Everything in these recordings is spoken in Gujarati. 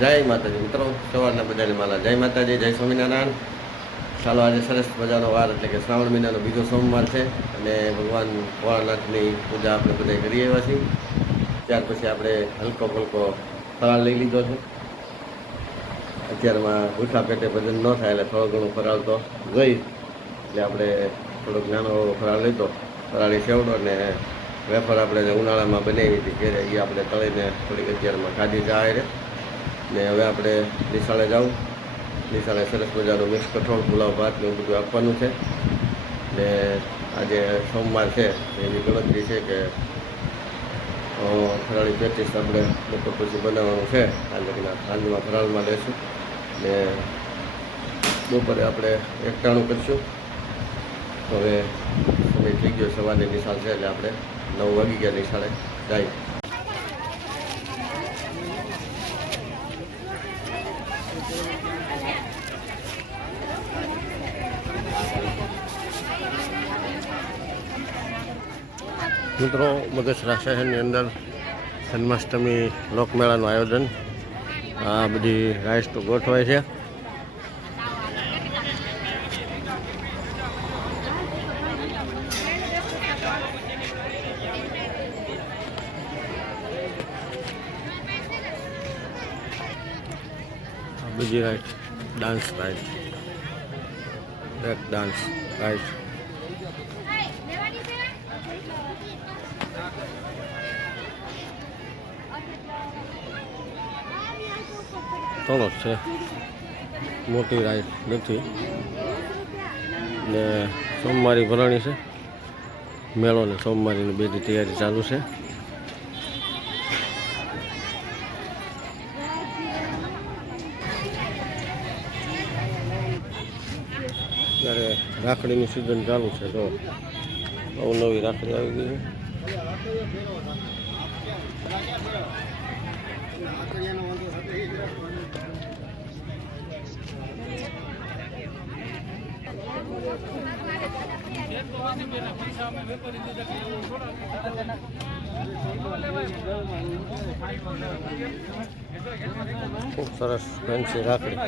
જય માતાજી મિત્રો, સવારના બધાને મારા જય માતાજી, જય સ્વામિનારાયણ. ચાલો આજે સરસ મજાનો વાર એટલે કે શ્રાવણ મહિનાનો બીજો સોમવાર છે અને ભગવાન ભોળાનાથની પૂજા આપણે બધા કરી આવ્યા છીએ. ત્યાર પછી આપણે હલકો ફલકો ફરાળ લઈ લીધો છે. અત્યારમાં ભૂખા પેટે ભજન ન થાય એટલે થોડો ઘણો ફરાળ તો જોઈ, એટલે આપણે થોડોક નાનો ફરાળ લીધો. ફરાળી સેવડો અને વેફર આપણે ઉનાળામાં બનાવી હતી ઘેરે, એ આપણે તળીને થોડીક અત્યારમાં ખાધી જાય ને હવે આપણે નિશાળે જાઉં. નિશાળે સરસ મજાનું મિક્સ કઠોળ, પુલાવ, ભાત ને એવું બધું આપવાનું છે. ને આજે સોમવાર છે એની ગણતરી છે કે ફરાળી પેટીસ આપણે બપોર પછી બનાવવાનું છે. સાંજમાં ફરાળમાં લેશું ને બપોરે આપણે એકટાણું કરીશું. તો હવે સમય થઈ ગયો, સવારની નિશાળ છે એટલે આપણે 9 વાગી ગયા નિશાળે જાય. મિત્રો, બગસરા શહેરની અંદર જન્માષ્ટમી લોકમેળાનું આયોજન, આ બધી રાઈસ તો ગોઠવાય છે. બીજી right dance right, break dance right. થોડો છે, મોટી રાઈડ નથી ને સોમવારી ભરણી છે. મેળો ને સોમવારીની બેની તૈયારી ચાલુ છે. ત્યારે રાખડીની સિઝન ચાલુ છે, તો નવી રાખડી આવી ગઈ છે. ખૂબ સરસ ફેન્સી રાખડી.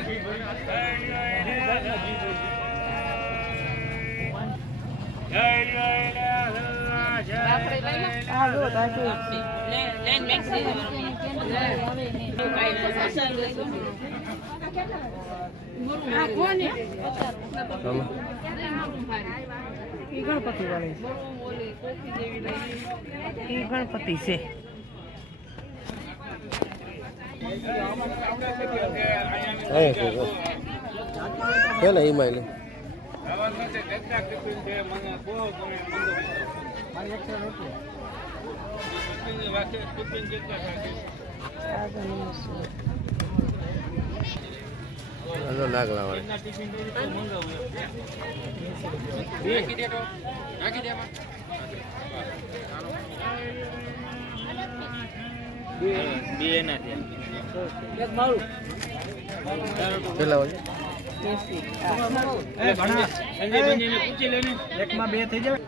ગણપતિ વાળી ગણપતિ છે. પેલા હિમાલય નાગલા વાળી પેલા વાળી એકમાં બે થઈ જાય.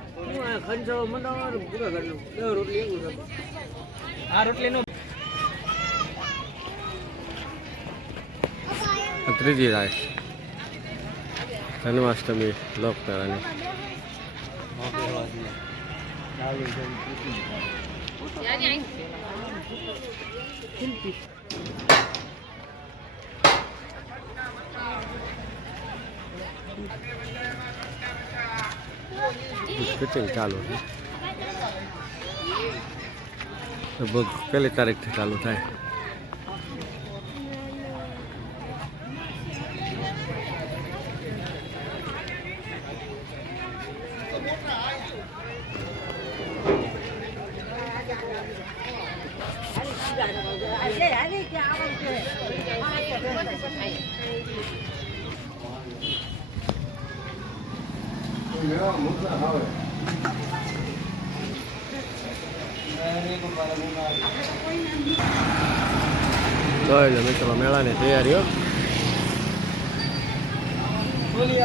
આ રોટલી નો ત્રીજી રાઈડ જન્માષ્ટમી લોકમેળાની. ફિટિંગ ચાલુ છે, લગભગ 1 તારીખથી ચાલુ થાય. તો મિત્રો મેળાની તૈયારીઓ બોલી